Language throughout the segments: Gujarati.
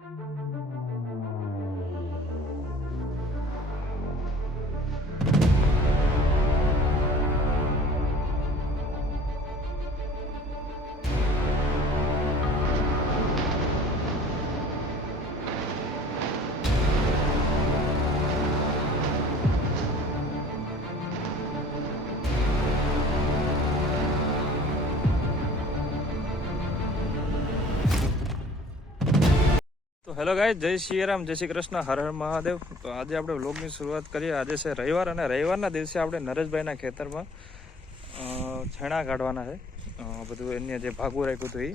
તો હેલો ગાઈસ, જય શ્રી રામ, જય શ્રી કૃષ્ણ, હર હર મહાદેવ. તો આજે આપણે વ્લોગની શરૂઆત કરીએ. આજે છે રવિવાર અને રવિવારના દિવસે આપણે નરેશભાઈના ખેતરમાં છેણા કાઢવાના છે. બધું એને જે ભાગવું રાખ્યું હતું એ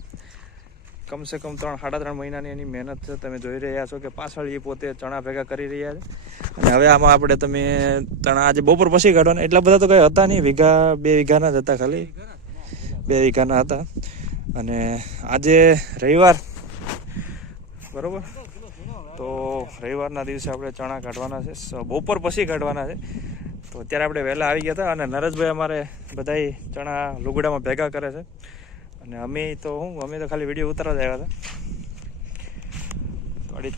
કમસે કમ 3-3.5 મહિનાની એની મહેનત છે. તમે જોઈ રહ્યા છો કે પાછળ એ પોતે ચણા ભેગા કરી રહ્યા છે. અને હવે આમાં આપણે તમે ચણા આજે બપોર પછી કાઢવાના. એટલા બધા તો કંઈ હતા નહીં, 2 વીઘાના જ હતા, ખાલી 2 વીઘાના હતા. અને આજે રવિવાર બરોબર, તો રવિવારના દિવસે આપણે ચણા કાઢવાના છે, બપોર પછી કાઢવાના છે. તો અત્યારે આપણે વહેલા આવી ગયા હતા અને નરેશભાઈ અમારે બધાય ચણા લુગડામાં ભેગા કરે છે. અને અમે તો ખાલી વિડીયો ઉતારવા જ આવ્યા હતા.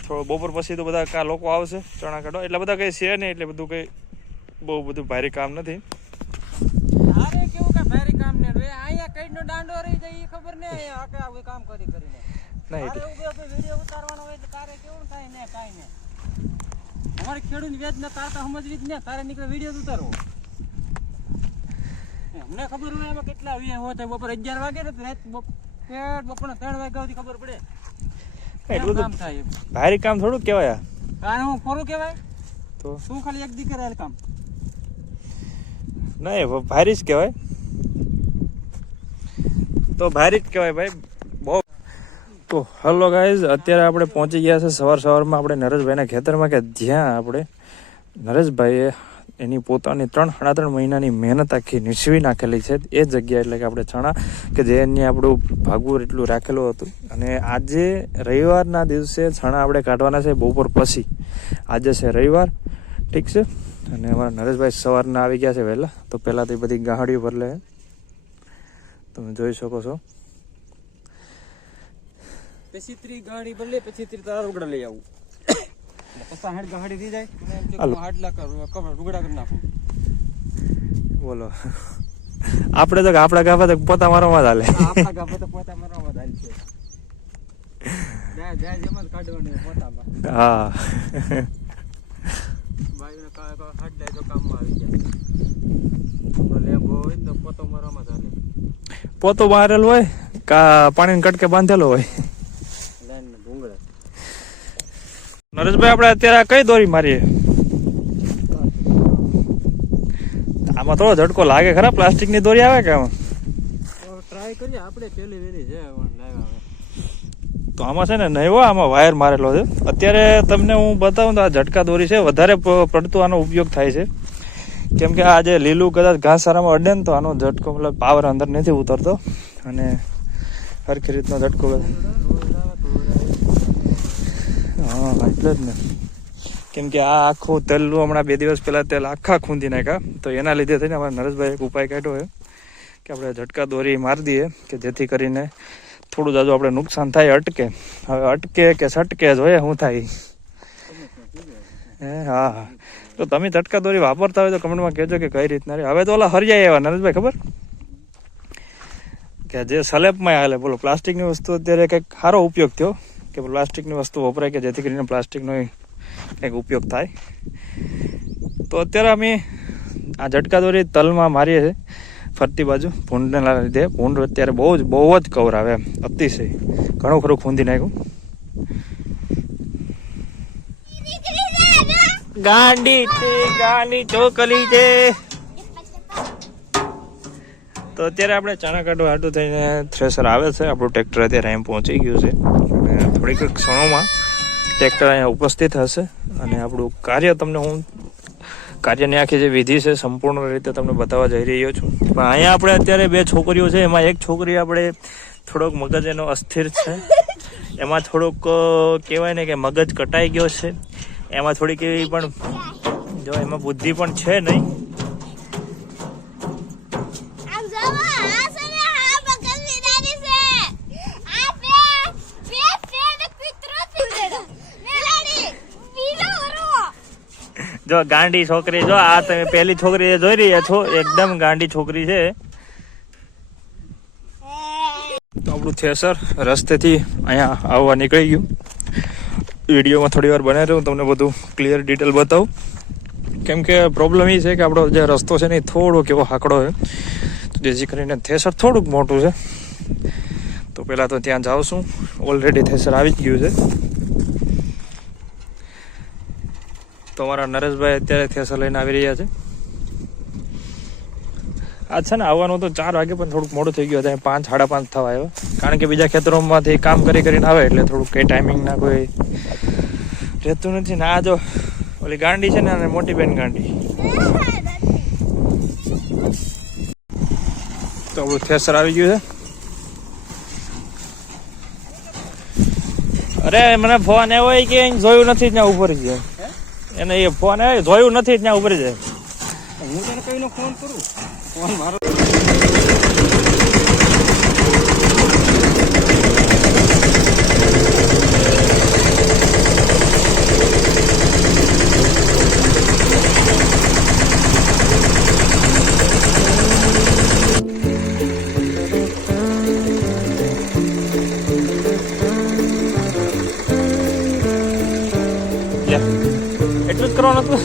થોડો બપોર પછી તો બધા લોકો આવશે ચણા કાઢવા. એટલા બધા કંઈ છે નહીં, એટલે બધું કંઈ બહુ બધું ભારી કામ નથી. કેવું કે ભારી કામ ને અહીંયા કઈનો દાંડો રહી જાય એ ખબર ને આવું કામ કરીને ના એટલે વિડિયો ઉતારવાનો હોય તો તારે કેવું થાય ને કાઈ ને અમારે ખેડૂત વેદ ને તાર તો સમજવી જ ને તારે નીકળે વિડિયો ઉતારવો. અમને ખબર હોય એમાં કેટલા વીએ હોય તો બપોર 11 વાગે ને રાત બપોરના 3 વાગ્યા સુધી ખબર પડે. એટલું કામ થાય, ભારી કામ થોડું કહેવાય. કાને હું ખોરું કહેવાય તો શું ખાલી એક દી કરેલ કામ નહીં, ભારી જ કહેવાય. તો ભારી જ કહેવાય ભાઈ. તો હલો ગાઈઝ, અત્યારે આપણે પહોંચી ગયા છે સવારમાં આપણે નરેશભાઈના ખેતરમાં, કે જ્યાં આપણે નરેશભાઈએ એની પોતાની 3-3.5 મહિનાની મહેનત આખી નીચવી નાખેલી છે. એ જગ્યા એટલે કે આપણે ચણા કે જે એની આપણું ભાગવું એટલું રાખેલું હતું. અને આજે રવિવારના દિવસે ચણા આપણે કાઢવાના છે બપોર પછી. આજે છે રવિવાર, ઠીક છે. અને અમારા નરેશભાઈ સવારના આવી ગયા છે વહેલા. તો પહેલાં તો એ બધી ગાહડીઓ ભર લે, તમે જોઈ શકો છો. પછી ગાડી બદલે પછી તારા રૂગડા લઈ આવું, પછી હેડ ગાડી થઈ જાય હાડલા કવર રૂગડા કરી નાખું. બોલો, આપણે તો આપણા ગાભા તો પોતા મારવામાં જ હાલે. આપણા ગાભા તો પોતા મારવામાં જ હાલે છે. જાય જેમ જ કાઢવાનું પોતામાં. હા, બાઈનો હાડલા તો કામમાં આવી જાય. લેબો હોય તો પોતો મારવામાં જ હાલે. પોતો મારેલો હોય કા પાણીને કટકે બાંધેલો હોય. નરેશભાઈ, આપણે અત્યારે કઈ દોરી મારીએ? આમાં થોડો ઝટકો લાગે ખરા? પ્લાસ્ટિકની દોરી આવે કે આમાં? ટ્રાય કરીએ આપણે, પેલી વેલી છે તો આમાં છે ને નહીં, આમાં વાયર મારેલો છે. અત્યારે તમને હું બતાવું તો આ ઝટકા દોરી છે, વધારે પડતું આનો ઉપયોગ થાય છે. કેમ કે આ જે લીલું કદાચ ઘાસ સારામાં અડે ને તો આનો ઝટકો મતલબ પાવર અંદર નથી ઉતરતો અને સરખી રીતનો ઝટકો. હા, એટલે જ ને. કેમ કે આ આખું તેલનું હમણાં 2 દિવસ પહેલાં તેલ આખા ખૂંદી નાખ્યા. તો એના લીધે થઈને અમારા નરેશભાઈ એક ઉપાય કાઢ્યો છે કે આપણે ઝટકા દોરી મારી દઈએ, કે જેથી કરીને થોડું જાજુ આપણે નુકસાન થાય, અટકે. હવે અટકે કે સટકે જોઈએ શું થાય. હા, તો તમે ઝટકા દોરી વાપરતા હોય તો કમેન્ટમાં કહેજો કે કઈ રીતના. હવે તો ઓલા હરિયા એવા નરેશભાઈ, ખબર કે જે સ્લેબમાં હાલે. બોલો, પ્લાસ્ટિકની વસ્તુ અત્યારે કંઈક સારો ઉપયોગ થયો કે પ્લાસ્ટિકની વસ્તુ વપરાય કે જેથી કરીને પ્લાસ્ટિકનો કંઈક ઉપયોગ થાય. તો અત્યારે અમે આ ઝટકા દોરી તલમાં મારીએ છીએ ફરતી બાજુ. ભૂંડના લીધે ભૂંડ અત્યારે બહુ જ કવરાવે એમ, અતિશય ઘણું ખરું ખૂંદી નાખ્યું. ગાંડી ચોકલી છે. તો અત્યારે આપણે ચણા કાઢવા હાટું થઈને થ્રેસર આવે છે. આપણું ટ્રેક્ટર અત્યારે અહીં પહોંચી ગયું છે અને થોડીક ક્ષણોમાં ટ્રેક્ટર અહીંયા ઉપસ્થિત હશે. અને આપણું કાર્ય તમને હું કાર્યની આખી જે વિધિ છે સંપૂર્ણ રીતે તમને બતાવવા જઈ રહ્યો છું. પણ અહીંયા આપણે અત્યારે 2 છોકરીઓ છે, એમાં એક છોકરી આપણે થોડોક મગજ એનો અસ્થિર છે, એમાં થોડુંક કહેવાય ને કે મગજ કટાઈ ગયો છે. એમાં થોડીક એવી પણ જો એમાં બુદ્ધિ પણ છે નહીં. જો ગાંડી છોકરી, જો આ તમે પહેલી છોકરી જે જોઈ રહ્યા છો એકદમ ગાંડી છોકરી છે. તો આપણું થેસર રસ્તેથી અહીંયા આવવા નીકળી ગયું. વિડીયોમાં થોડી વાર બનાવી રહ્યું, તમને બધું ક્લિયર ડિટેલ બતાવું. કેમ કે પ્રોબ્લેમ એ છે કે આપણો જે રસ્તો છે ને એ થોડોક એવો હાકડો છે, જેથી કરીને થેસર થોડુંક મોટું છે. તો પહેલાં તો ત્યાં જાઉં છું. ઓલરેડી થેસર આવી જ ગયું છે. તો અમારા નરેશભાઈ અત્યારે થેસર લઈને આવી રહ્યા છે. આ છે ને આવવાનું તો 4 વાગે, પણ થોડુંક મોડું થઈ ગયું હતું. 5, 5:30 થવા આવ્યો, કારણ કે બીજા ખેતરોમાંથી કામ કરીને આવે એટલે થોડુંક કંઈ ટાઈમિંગના કોઈ રહેતું નથી. ને આ જો ઓલી ગાંડી છે ને, અને મોટી બેન ગાંડી. તો આપણું થેસર આવી ગયું છે. અરે મને ફોન એવો હોય કે જોયું નથી ત્યાં ઉપર જાય એને, એ ફોન આવે જોયું નથી ત્યાં ઉપર જાય. હું તને કઈનો ફોન કરું, ફોન મારો. એટલું જ કરવાનું હતું.